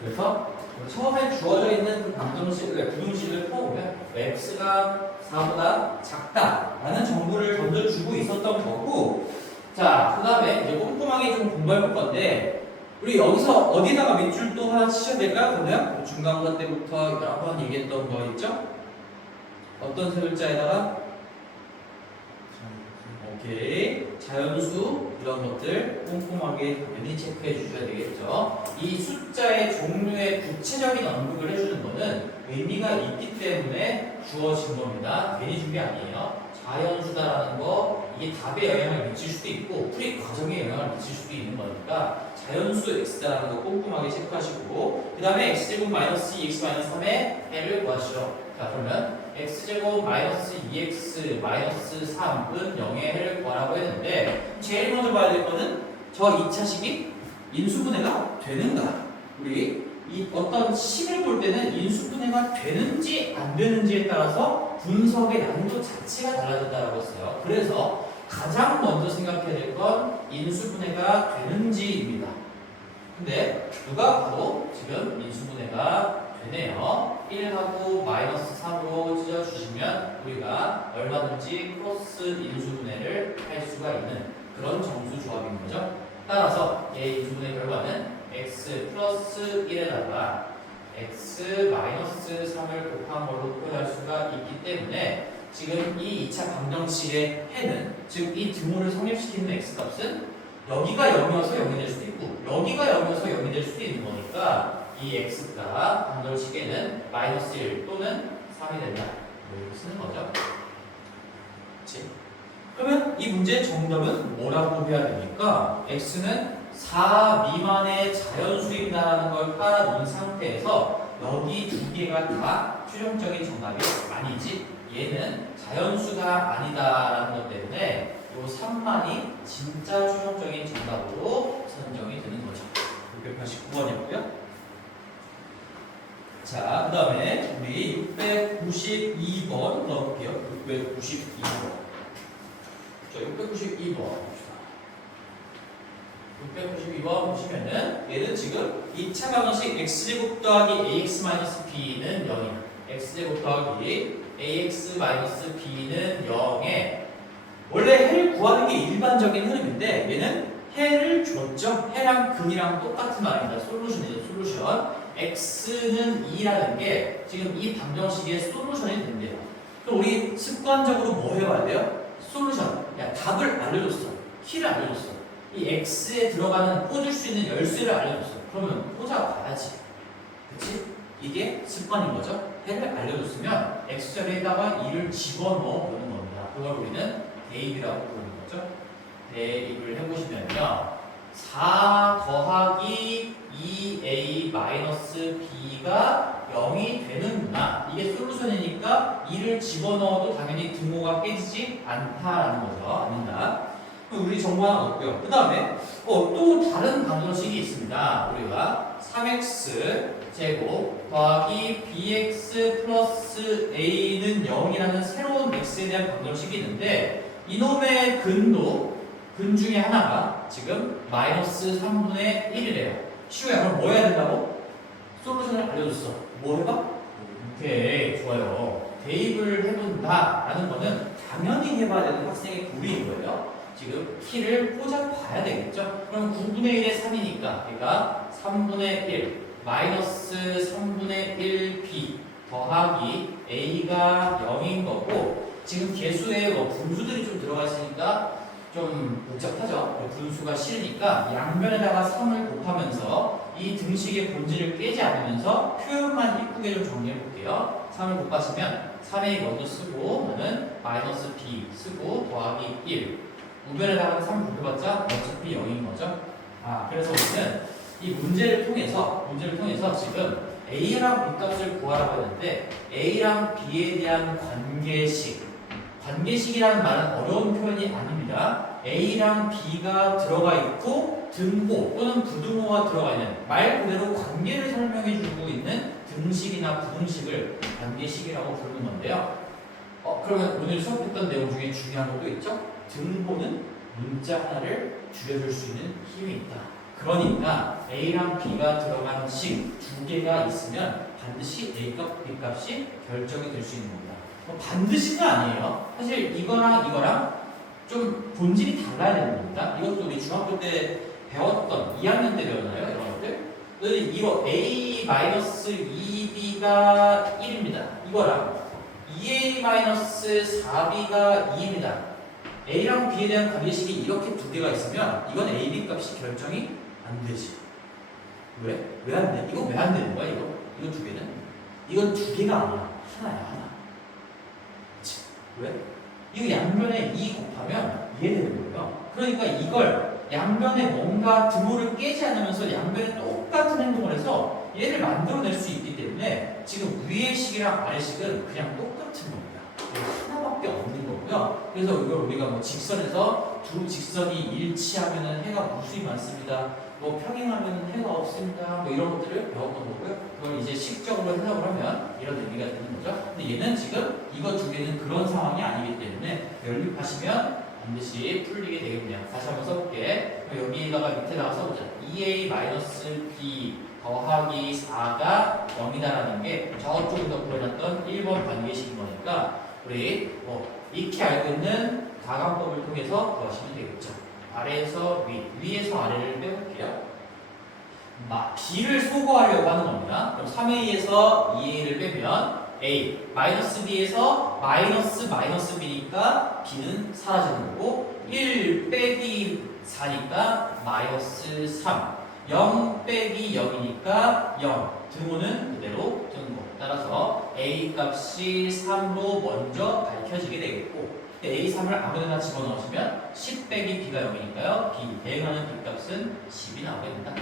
그래서 처음에 주어져 있는 그 부등식을 풀어보면 x가 4보다 작다라는 정보를 던져주고 있었던 거고, 자, 그 다음에 이제 꼼꼼하게 좀 공부해 볼 건데, 우리 여기서 어디다가 밑줄 또 하나 치셔야 될까요? 그러면 중간고사 때부터 여러 번 얘기했던 거 있죠? 어떤 세 글자에다가? 오케이. 자연수 이런 것들 꼼꼼하게 당연히 체크해 주셔야 되겠죠. 이 숫자의 종류의 구체적인 언급을 해주는 거는 의미가 있기 때문에 주어진 겁니다. 괜히 준 게 아니에요. 자연수다라는 거 이게 답에 영향을 미칠 수도 있고 풀이 과정에 영향을 미칠 수도 있는 거니까 자연수 x다라는 거 꼼꼼하게 체크하시고, 그 다음에 x제곱 마이너스 2x 마이너스 3의 해를 구하시죠. 자, 그러면 x제곱 마이너스 2x 마이너스 3은 0의 해를 구하라고 했는데, 제일 먼저 봐야 될 거는 저 2차식이 인수분해가 되는가. 우리 이 어떤 식을 볼 때는 인수분해가 되는지 안 되는지에 따라서 분석의 난이도 자체가 달라진다고 했어요. 그래서 가장 먼저 생각해야 될 건 인수분해가 되는지입니다. 근데 누가 봐도 지금 인수분해가 되네요. 1하고 마이너스 3으로 찢어주시면 우리가 얼마든지 크로스 인수분해를 할 수가 있는 그런 정수 조합인 거죠. 따라서 얘 인수분해 결과는 x 플러스 1에다가 x 마이너스 3을 곱한 걸로 표현할 수가 있기 때문에 지금 이 2차 방정식의 해는, 즉 이 등호를 성립시키는 x값은 여기가 0이어서 0이 될 수도 있고 여기가 0이어서 0이 될 수도 있는 거니까 이 x가 방정식에는 마이너스 1 또는 3이 된다. 이렇게 쓰는 거죠. 그치? 그러면 이 문제의 정답은 뭐라고 해야 됩니까? x는 4 미만의 자연수입니다라는 걸 깔아놓은 상태에서 여기 두 개가 다 최종적인 정답이 아니지, 얘는 자연수가 아니다라는 것 때문에 요 3만이 진짜 최종적인 정답으로 선정이 되는 거죠. 689번이었고요. 자, 그 다음에 우리 692번 넣어볼게요. 692번. 자, 692번. 692번 보시면은 얘는 지금 2차 방정식 x제곱 더하기 ax-b는 0이야. x제곱 더하기 ax-b는 0에 원래 해를 구하는 게 일반적인 흐름인데 얘는 해를 줬죠. 해랑 근이랑 똑같은 말입니다. 솔루션이죠. 솔루션. x는 2라는 게 지금 이 방정식의 솔루션이 된대요. 그럼 우리 습관적으로 뭐 해봐야 돼요? 솔루션. 야, 답을 알려줬어. 키를 알려줬어. 이 x에 들어가는 꽂을 수 있는 열쇠를 알려줬어. 그러면 꽂아봐야지. 그치? 이게 습관인 거죠. 해를 알려줬으면 x자리에다가 2를 집어넣어 보는 겁니다. 그걸 우리는 대입이라고 부르는 거죠. 대입을 해보시면요, 4 더하기 2a 마이너스 b가 0이 되는구나. 이게 솔루션이니까 2를 집어넣어도 당연히 등호가 깨지지 않다라는 거죠. 아닙니다. 우리 정보 하나 얻고요. 그 다음에 또 다른 방정식이 있습니다. 우리가 3x 제곱 더하기 bx 플러스 a는 0이라는 새로운 x에 대한 방정식이 있는데, 이놈의 근도, 근 중에 하나가 지금 마이너스 3분의 1이래요. 시우야, 그럼 뭐 해야 된다고? 솔루션을 알려줬어. 뭐 해봐? 오케이, 좋아요. 대입을 해본다라는 거는 당연히 해봐야 되는 학생의 부류인 거예요. 지금 키를 꽂아봐야 되겠죠? 그럼 9분의 1에 3이니까 그러니까 3분의 1 마이너스 3분의 1b 더하기 a가 0인 거고, 지금 개수에 뭐 분수들이 좀 들어가 있으니까 좀 복잡하죠? 분수가 싫으니까 양변에다가 3을 곱하면서 이 등식의 본질을 깨지 않으면서 표현만 이쁘게 좀 정리해 볼게요. 3을 곱하시면 3a 먼저 쓰고 너는 마이너스 b 쓰고 더하기 1, 우변에다가 3을 곱해봤자 어차피 0인 거죠. 그래서 우리는 이 문제를 통해서 지금 a랑 b 값을 구하라고 했는데 a랑 b에 대한 관계식이라는 말은 어려운 표현이 아닙니다. a랑 b가 들어가 있고 등호 또는 부등호가 들어가 있는, 말 그대로 관계를 설명해 주고 있는 등식이나 부등식을 관계식이라고 부르는 건데요. 그러면 오늘 수업했던 내용 중에 중요한 것도 있죠? 등호는 문자 하나를 줄여줄 수 있는 힘이 있다. 그러니까 A랑 B가 들어가는 식 두 개가 있으면 반드시 A 값, B 값이 결정이 될 수 있는 겁니다. 뭐 반드시가 아니에요. 사실 이거랑 좀 본질이 달라야 되는 겁니다. 이것도 우리 중학교 때 배웠던 2학년 때 배웠나요? 이런 것들. 이거 A-2B가 1입니다. 이거랑 2A-4B가 2입니다. A랑 B에 대한 관계식이 이렇게 두 개가 있으면 이건 A, B 값이 결정이 안 되지. 왜? 왜 안 돼? 이거 왜 안 되는 거야? 이거 두 개는? 이건 두 개가 아니야. 하나야, 하나. 그치? 왜? 이거 양변에 2 곱하면 이해되는 거예요. 그러니까 이걸 양변에 뭔가 드모를 깨지 않으면서 양변에 똑같은 행동을 해서 얘를 만들어낼 수 있기 때문에 지금 위의 식이랑 아래 식은 그냥 똑같은 겁니다. 하나밖에 없는 거고요. 그래서 이걸 우리가 뭐 직선에서 두 직선이 일치하면은 해가 무수히 많습니다. 뭐 평행하면 해가 없습니다. 뭐 이런 것들을 배웠던 거고요. 그걸 이제 식적으로 해석을 하면 이런 의미가 되는 거죠. 근데 얘는 지금 이거 두 개는 그런 상황이 아니기 때문에 연립하시면 반드시 풀리게 되겠네요. 다시 한번 써볼게. 여기다가 밑에다가 써보자. 2A-B 더하기 4가 0이다라는 게 저쪽에서 보여놨던 1번 관계식인 거니까 우리 익히 알고 있는 가강법을 통해서 구하시면 되겠죠. 아래에서 위에서 아래를 빼볼게요. B를 소거하려고 하는 겁니다. 그럼 3A에서 2A를 빼면 A, -B에서 -B니까 B는 사라지는 거고 1 빼기 4니까 -3 0 빼기 0이니까 0 등호는 그대로 두는 거. 따라서 A 값이 3로 먼저 밝혀지게 되겠고 A3을 아무데나 집어넣으시면 10 빼기 B가 0이니까요. B 대응하는 B 값은 10이 나오게 된다.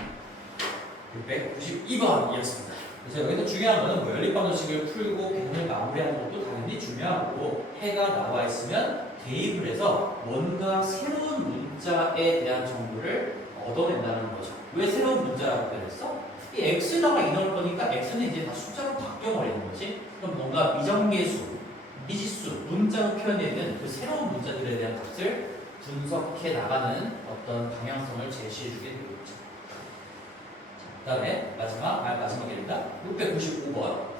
692번이었습니다. 그래서 여기서 중요한 거는 뭐 연립방정식을 풀고 개념을 마무리하는 것도 당연히 중요하고 해가 나와 있으면 대입을 해서 뭔가 새로운 문자에 대한 정보를 얻어낸다는 거죠. 왜 새로운 문자라고 표현했어? 이 x에다가 이 넣을 거니까 x는 이제 다 숫자로 바뀌어버리는 거지. 그럼 뭔가 미정계수, 미지수, 문자로 표현되는 그 새로운 문자들에 대한 값을 분석해 나가는 어떤 방향성을 제시해주게 되겠죠. 그 다음에 마지막입니다. 695번.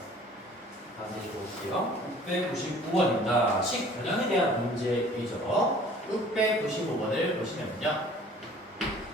다시 볼게요. 695번입니다. 식변형에 대한 문제이죠. 695번을 보시면요.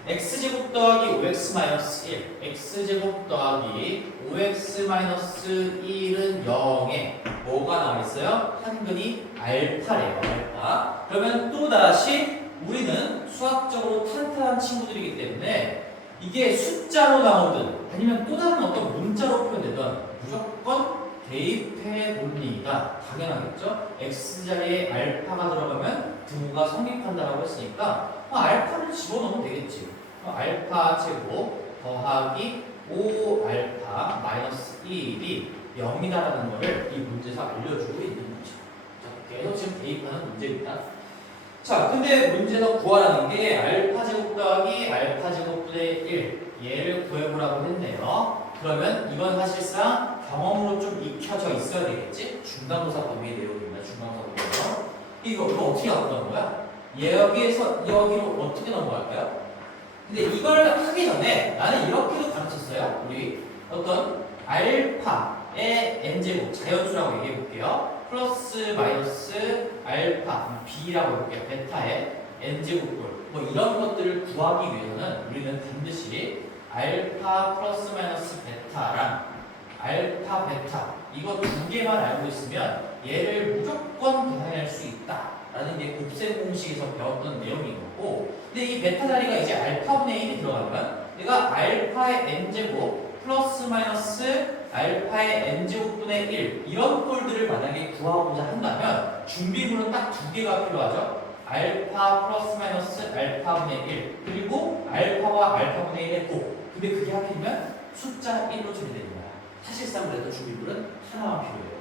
x제곱 더하기 5x-1 x제곱 더하기 5x-1은 0에 뭐가 나와 있어요? 한근이 알파래요. 알파. 그러면 또다시 우리는 수학적으로 탄탄한 친구들이기 때문에 이게 숫자로 나오든 아니면 또 다른 어떤 문자로 표현되든 무조건 대입해 봅니다. 당연하겠죠? x자리에 알파가 들어가면 등호가 성립한다라고 했으니까 알파를 집어넣으면 되겠지. 알파 제곱 더하기 5알파 마이너스 1이 0이다라는 것을 이 문제에서 알려주고 있는 거죠. 자, 계속 지금 대입하는 문제입니다. 자, 근데 문제에서 구하라는 게 알파 제곱 더하기 알파 제곱분의 1 얘를 구해보라고 했네요. 그러면 이건 사실상 경험으로 좀 익혀져 있어야 되겠지? 중간고사 범위의 내용입니다. 중간고사 범위에서 이거 어떻게 나온다는 거야? 여기에서 여기로 어떻게 넘어갈까요? 근데 이걸 하기 전에 나는 이렇게도 가르쳤어요. 우리 어떤 알파의 n제곱 자연수라고 얘기해 볼게요. 플러스 마이너스 알파 b라고 해볼게요. 베타의 n제곱꼴 뭐 이런 것들을 구하기 위해서는 우리는 반드시 알파 플러스 마이너스 베타랑 알파 베타 이거 두 개만 알고 있으면 얘를 무조건 계산할 수 있다 라는 게 곱셈 공식에서 배웠던 내용인 거고, 근데 이 베타 자리가 이제 알파분의 1이 들어가면 내가 알파의 n제곱 플러스 마이너스 알파의 n제곱분의 1 이런 꼴들을 만약에 구하고자 한다면 준비물은 딱 두 개가 필요하죠. 알파 플러스 마이너스 알파분의 1 그리고 알파와 알파분의 1의 곱. 근데 그게 하필이면 숫자 1로 처리되는 거야. 사실상 그래도 준비물은 하나만 필요해요.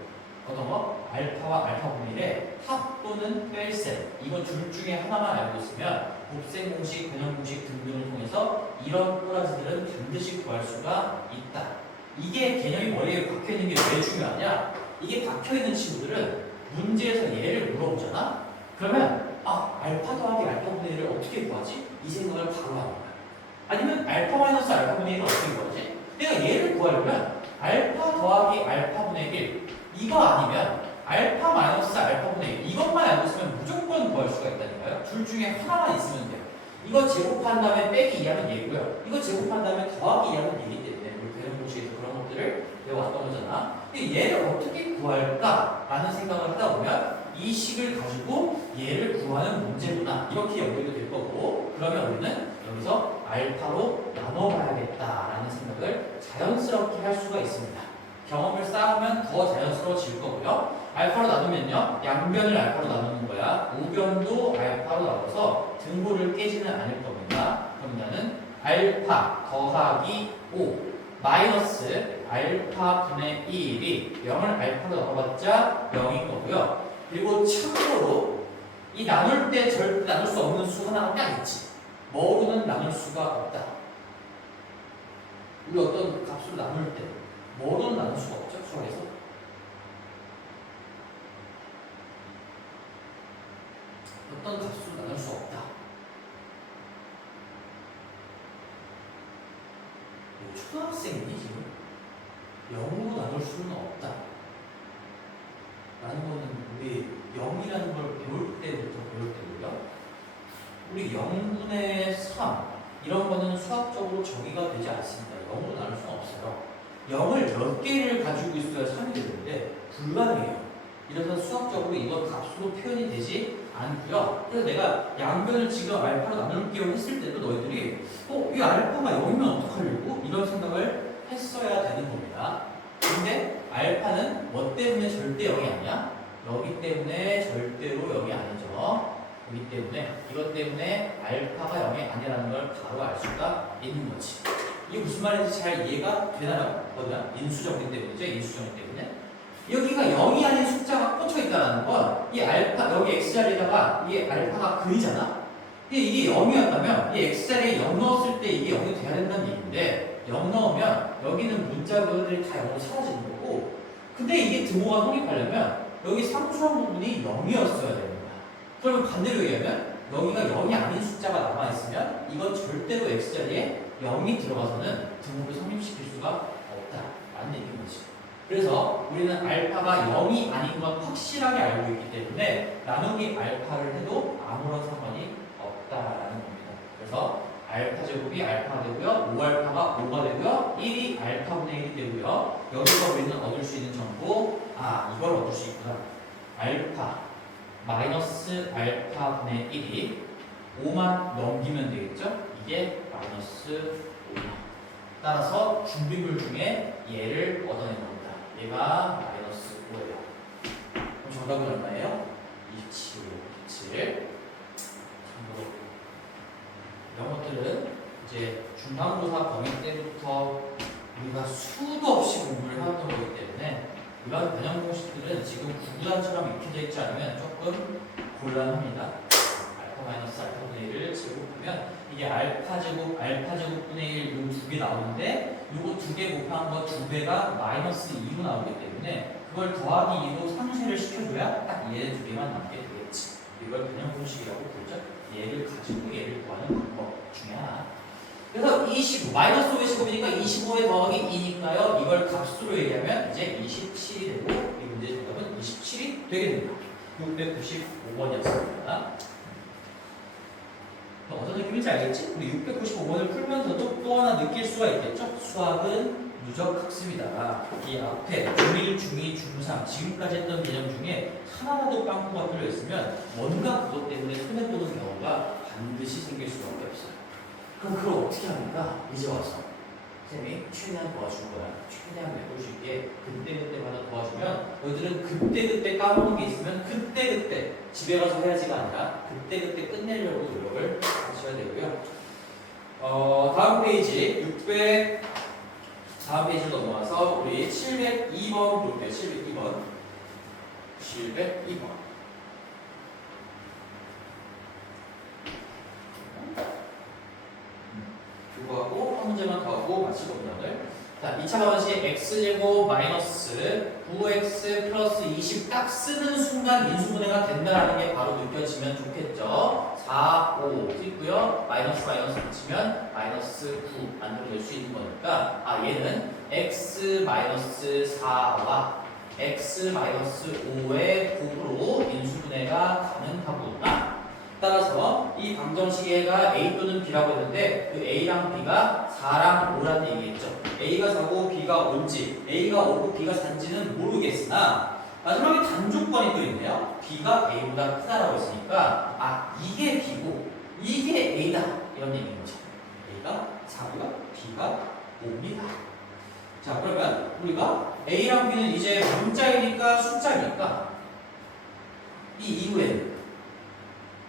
어떤 거? 알파와 알파분의 1의 합 또는 뺄셈 이거 둘 중에 하나만 알고 있으면 곱셈 공식, 변형 공식 등등을 통해서 이런 꼬라지들은 반드시 구할 수가 있다. 이게 개념이 머리에 박혀있는 게 왜 중요하냐? 이게 박혀있는 친구들은 문제에서 얘를 물어보잖아? 그러면 알파 더하기 알파분의 1을 어떻게 구하지? 이 생각을 바로 하는 거야. 아니면 알파 마이너스 알파분의 1은 어떻게 구하지? 내가 얘를 구하려면 알파 더하기 알파분의 1 이거 아니면 알파 마이너스 알파분의 1 이것만 알고 있으면 무조건 구할 수가 있다니까요. 둘 중에 하나만 있으면 돼요. 이거 제곱한 다음에 빼기 2하면 얘고요. 이거 제곱한 다음에 더하기 2하면 얘기 때문에 우리 배운 공식에서 그런 것들을 배워왔던 거잖아. 근데 얘를 어떻게 구할까라는 생각을 하다 보면 이 식을 가지고 얘를 구하는 문제구나 이렇게 연결이 될 거고, 그러면 우리는 여기서 알파로 나눠봐야겠다라는 생각을 자연스럽게 할 수가 있습니다. 경험을 쌓으면 더 자연스러워질 거고요. 알파로 나누면요, 양변을 알파로 나누는 거야. 우변도 알파로 나눠서 등호를 깨지는 않을 겁니다. 그럼 나는 알파 더하기 5 마이너스 알파분의 1이 0을 알파로 나눠봤자 0인 거고요. 그리고 참고로 이 나눌 때 절대 나눌 수 없는 수 하나가 딱 있지. 뭐로는 나눌 수가 없다. 우리 어떤 값으로 나눌 때 뭐로는 나눌 수가 없죠, 수학에서. 어떤 값으로 나눌 수 없다. 초등학생이니 지금? 0으로 나눌 수는 없다 라는 거는 우리 0이라는 걸 배울 때부터 배울 때고요. 우리 0분의 3 이런 거는 수학적으로 정의가 되지 않습니다. 0으로 나눌 수는 없어요. 0을 몇 개를 가지고 있어야 3이 되는데 불가능해요. 이래서 수학적으로 이건 값으로 표현이 되지 않고요. 그래서 내가 양변을 지금 알파로 나눌게요 했을 때도 너희들이 이 알파가 0이면 어떡하려고? 이런 생각을 했어야 되는 겁니다. 근데 알파는 뭐 때문에 절대 0이 아니야? 여기 때문에 절대로 0이 아니죠. 여기 때문에, 이것 때문에 알파가 0이 아니라는 걸 바로 알 수가 있는 거지. 이게 무슨 말인지 잘 이해가 되나요? 어디야? 인수정리 때문이죠. 인수정리 때문에. 여기가 0이 아닌 숫자가 꽂혀 있다는 건 이 알파, 여기 x자리에다가 이 알파가 근이잖아? 근데 이게 0이었다면 이 x자리에 0 넣었을 때 이게 0이 돼야 된다는 얘기인데 0 넣으면 여기는 문자들이 다 0으로 사라지는 거고, 근데 이게 등호가 성립하려면 여기 상수한 부분이 0이었어야 됩니다. 그러면 반대로 얘기하면 여기가 0이 아닌 숫자가 남아있으면 이건 절대로 x자리에 0이 들어가서는 등호를 성립시킬 수가 없다라는 얘기인 거지. 그래서 우리는 알파가 0이 아닌 건 확실하게 알고 있기 때문에 나누기 알파를 해도 아무런 상관이 없다라는 겁니다. 그래서 알파 제곱이 알파가 되고요, 5알파가 5가 되고요, 1이 알파분의 1이 되고요. 여기서 우리는 얻을 수 있는 정보, 이걸 얻을 수 있구나. 알파 마이너스 알파분의 1이 5만 넘기면 되겠죠? 이게 마이너스 5. 따라서 준비물 중에 얘를 얻어낸 겁니다. 얘가 마이너스 5예요. 그럼 정답은 얼마예요? 27. 참고로 이런 것들은 이제 중간고사 범위 때부터 우리가 수도 없이 공부를 해왔던 거기 때문에 이런 변형 공식들은 지금 구구단처럼 익혀져 있지 않으면 조금 곤란합니다. 알파 마이너스 알파분의 1을 제곱하면 이게 알파 제곱분의 1 요 두 개 나오는데 요거 두 개 곱한 거 두 배가 마이너스 2로 나오기 때문에 그걸 더하기 2로 상쇄를 시켜줘야 딱 얘 두 개만 남게 되겠지. 이걸 변형 공식이라고 부르죠. 얘를 가지고 얘를 구하는 방법 중에 하나. 그래서 25, 마이너스 5의 제곱이니까 25에 더하기 2니까요. 이걸 값수로 얘기하면 이제 27이 되고 이 문제 정답은 27이 되게 됩니다. 695번이었습니다. 어떤 느낌인지 알겠지? 우리 695번을 풀면서도 또 하나 느낄 수가 있겠죠? 수학은 누적 학습이다. 이 앞에 중1, 중2, 중3 지금까지 했던 개념 중에 하나라도 빵꾸가 뚫려있으면 뭔가 그것 때문에 손해보는 경우가 반드시 생길 수밖에 없어요. 그럼 그걸 어떻게 합니까? 이제 와서 선생님이 최대한 도와줄 거야. 최대한 메꿀 수 있게 그때그때마다 도와주면 너희들은 그때그때 까먹는 게 있으면 그때그때 집에 가서 해야지가 아니라 그때그때 끝내려고 노력을 하셔야 되고요. 다음 페이지 4 페이지로 넘어와서 우리 702번 볼게요. 702번. 이거하고 한 문제만 더 하고 마치거든요. 오늘 자, 2차 방정식 x제곱 마이너스 9x 플러스 20 딱 쓰는 순간 인수분해가 된다는 게 바로 느껴지면 좋겠죠. 4, 5 찍고요. 마이너스 붙이면 마이너스 9 만들어낼 수 있는 거니까 얘는 x 마이너스 4와 x 마이너스 5의 곱으로 인수분해가 가능하구나. 따라서 이 방정식에가 a 또는 b라고 했는데 그 a랑 b가 4랑 5라는 얘기겠죠. a가 4고 b가 5인지 a가 5고 b가 4인지는 모르겠으나 마지막에 단조건이 또 있네요. b가 a보다 크다라고 했으니까 이게 b고 이게 a다 이런 얘기인 거죠. a가 4고요 b가 5입니다. 자, 그러면 우리가 a랑 b는 이제 문자이니까 숫자니까 이 이후에는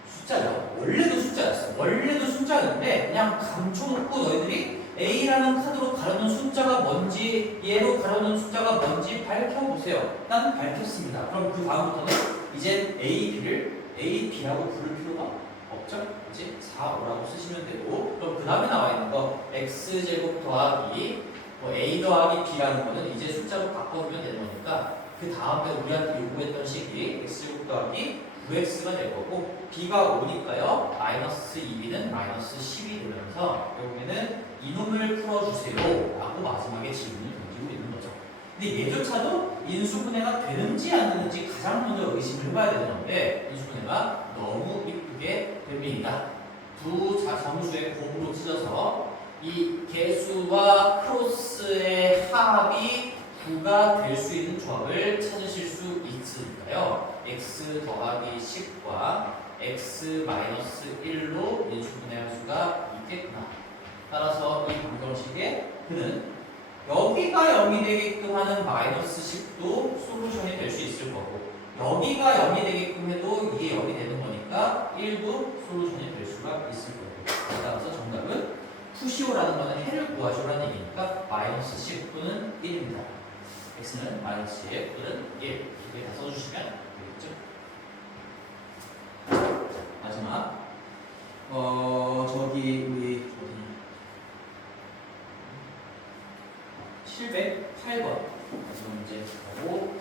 숫자죠. 원래도 숫자였어. 원래도 숫자였는데 그냥 감춰놓고 너희들이 A라는 카드로 가려는 숫자가 뭔지 얘로 가려는 숫자가 뭔지 밝혀보세요. 난 밝혔습니다. 그럼 그 다음부터는 이제 AB라고 부를 필요가 없죠. 이제 4, 5라고 쓰시면 되고 그럼 그 다음에 나와 있는 거 X제곱 더하기 A 더하기 B라는 거는 이제 숫자로 바꿔주면 되는 거니까 그 다음에 우리한테 요구했던 식이 X제곱 더하기 9x가 될 거고 b가 5니까요 마이너스 2b는 마이너스 10이 되면서 결국에는 이놈을 풀어주세요 라고 마지막에 질문을 던지고 있는 거죠. 근데 얘조차도 인수분해가 되는지 안 되는지 가장 먼저 의심을 해봐야 되는 건데 인수분해가 너무 이쁘게 됩니다. 두 자정수의 곱으로 찢어서 이 개수와 크로스의 합이 9가 될 수 있는 조합을 찾으실 수 있으니까요. x 더하기 10과 x 마이너스 1로 인수분해할 수가 있겠구나. 따라서 이 방정식에 그는 여기가 0이 되게끔 하는 마이너스 10도 솔루션이 될 수 있을 거고 여기가 0이 되게끔 해도 이게 0이 되는 거니까 1도 솔루션이 될 수가 있을 거고 따라서 정답은 푸시오라는 거는 해를 구하시오라는 얘기니까 마이너스 10 또는 1입니다. x는 마이너스 1 또는 1 이렇게 다 써주시면 되겠죠. 마지막 저기 우리 708번 마지막 문제 하고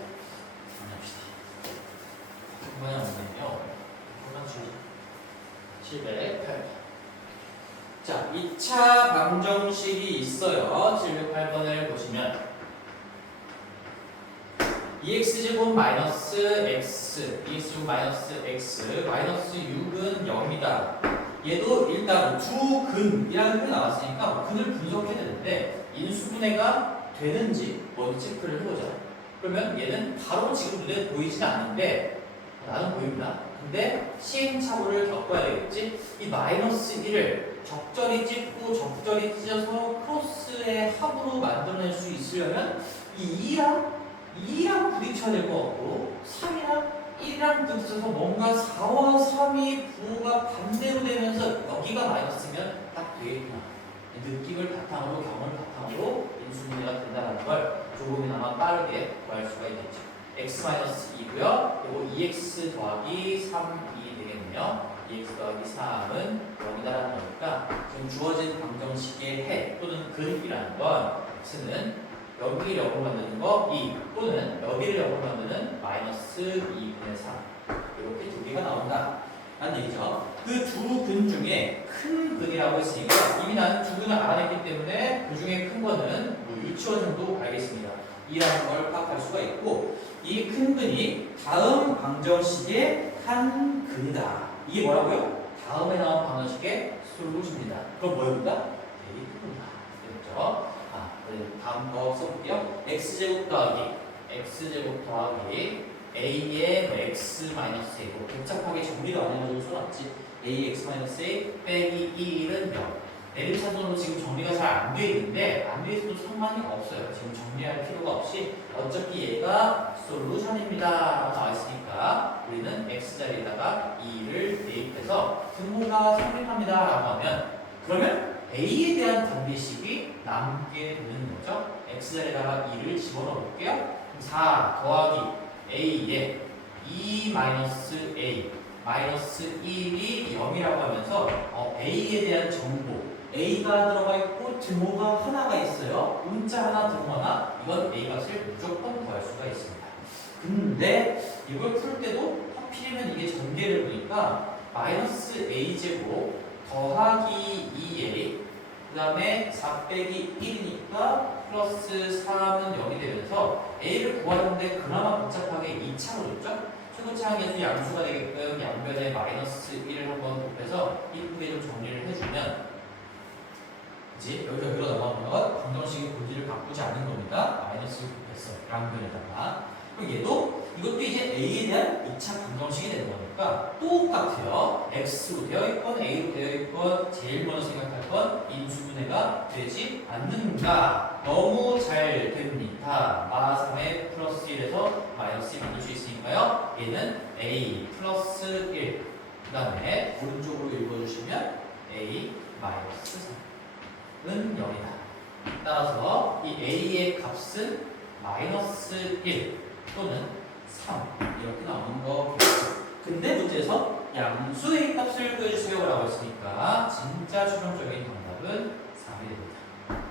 정리합시다. 그만이 없네요. 708번. 자, 2차 방정식이 있어요. 708번을 보시면 ex제곱 마이너스 x, ex제곱 마이너스 x, 마이너스 6은 0이다. 얘도 일단 두 근이라는 표현이 나왔으니까 근을 분석해야 되는데 인수분해가 되는지 먼저 체크를 해보자. 그러면 얘는 바로 지금 눈에 보이진 않는데 나는 보입니다. 근데 시행착오를 겪어야 되겠지? 이 마이너스 1을 적절히 찍고 적절히 찢어서 크로스의 합으로 만들어낼 수 있으려면 이 2랑 부딪혀야 될 것 같고 3이랑 1이랑 부딪혀서 뭔가 4와 3이 부호가 반대로 되면서 여기가 마이너스면 딱 되겠구나. 느낌을 바탕으로 경험을 바탕으로 인수분해가 된다는 걸 조금이나마 빠르게 구할 수가 있겠죠. x-2고요. 그리고 2x 더하기 3이 되겠네요. 2x 더하기 3은 0이다라는 거니까 지금 주어진 방정식의 해 또는 근이라는 건 x는 여기를 0으로 만드는 거 2 또는 여기를 0으로 만드는 마이너스 2분의 3 이렇게 두 개가 나온다 라는 얘기죠. 그 두 근 중에 큰 근이라고 했으니까 이미 나는 두 근을 알아냈기 때문에 그 중에 큰 거는 유치원 정도 알겠습니다. 2라는 걸 파악할 수가 있고 이 큰 근이 다음 방정식의 한 근이다. 이게 뭐라고요? 다음에 나온 방정식의 솔루션입니다. 그럼 뭐입니까? 대입입니다. 됐죠? 다음 거 써볼게요. x제곱 더하기 a의 x 마이너스 a고 복잡하게 정리도 안 해가지고 써놨지. a x 마이너스 a 빼기 1은 0. 내림차순으로 지금 정리가 잘 안 돼 있는데 안 돼 있어도 상관이 없어요. 지금 정리할 필요가 없이 어차피 얘가 솔루션입니다 나와 있으니까 우리는 x 자리에다가 2를 대입해서 등호가 성립합니다 라고 하면 그러면 a에 대한 단비식이 남게 되는 거죠. x자리에다가 2를 집어넣어 볼게요. 4 더하기 a에 2 마이너스 a 마이너스 1이 0이라고 하면서 a에 대한 정보 a가 들어가 있고 등호가 하나가 있어요. 분자 하나 들어가나 이건 A 값을 무조건 구할 수가 있습니다. 근데 이걸 풀 때도 하필이면 이게 전개를 보니까 마이너스 A제곱 더하기 2A 그 다음에 4 빼기 1이니까 플러스 3은 0이 되면서 A를 구하는데 그나마 복잡하게 2차로 줬죠? 최고차항에서 양수가 되게끔 양변에 마이너스 1을 한번 곱해서 이쁘게 좀 정리를 해주면 그치? 여기로 넘어가면 방정식의 본질을 바꾸지 않는 겁니다. 마이너스 1 곱했어. 양변에다가. 그럼 얘도 이것도 이제 A에 대한 2차 방정식이 되는 거니까 똑같아요. X로 되어 있건 A로 되어 있건 제일 먼저 생각할 건 인수분해가 되지 않는다. 너무 잘 됩니다. 마3에 플러스 1에서 마이너스 1 만들 수 있으니까요. 얘는 A 플러스 1. 그 다음에 오른쪽으로 읽어주시면 A 마이너스 3은 0이다. 따라서 이 A의 값은 마이너스 1 또는 3 이렇게 나오는 거겠죠. 근데 문제에서 양수 A 값을 구해주세요 라고 했으니까 진짜 최종적인 정답은 3이 됩니다.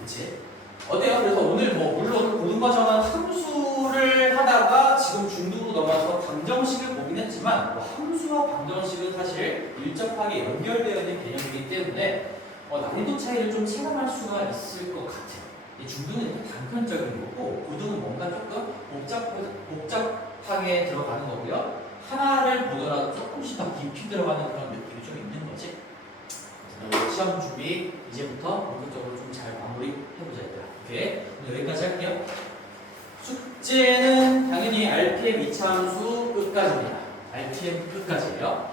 그치? 어때요? 그래서 오늘 물론 고등 과정은 함수를 하다가 지금 중등으로 넘어가서 방정식을 보긴 했지만 함수와 방정식은 사실 밀접하게 연결되어 있는 개념이기 때문에 난이도 차이를 좀 체감할 수가 있을 것 같아요. 중등은 이렇게 단편적인 거고 고등은 뭔가 조금 복잡하게 들어가는 거고요. 하나를 보더라도 조금씩 더 깊이 들어가는 그런 느낌이 좀 있는 거지. 시험 준비 이제부터 본격적으로 좀 잘 마무리해보자 얘들아. 오케이? 오늘 여기까지 할게요. 숙제는 당연히 RPM 2차 함수 끝까지입니다. RPM 끝까지예요.